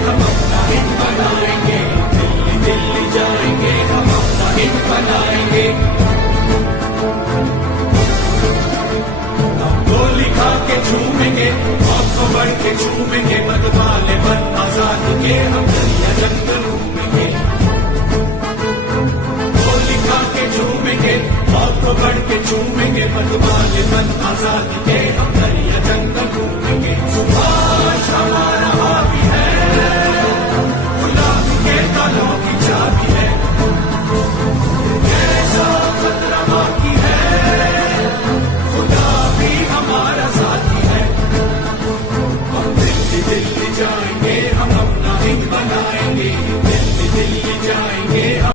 हम अपना हिंद बनाएंगे, दिल्ली दिल्ली जाएंगे, हम अपना हिंद बनाएंगे। हम गोली खा के झूमेंगे, मौत को बढ़ के झूमेंगे, मतवाले बन आजाद के हम दरिया जंगल घूमेंगे। गोली खा के झूमेंगे, मौत को बढ़ के झूमेंगे, मतवाले बन आजाद के हम दरिया जंगल घूमेंगे। सुभाष हमारा हावी है, गुलामी के तालों की चाबी है, ऐसा खतरा बाकी है, खुदा भी हमारा साथी है। हम दिल्ली दिल्ली जाएंगे,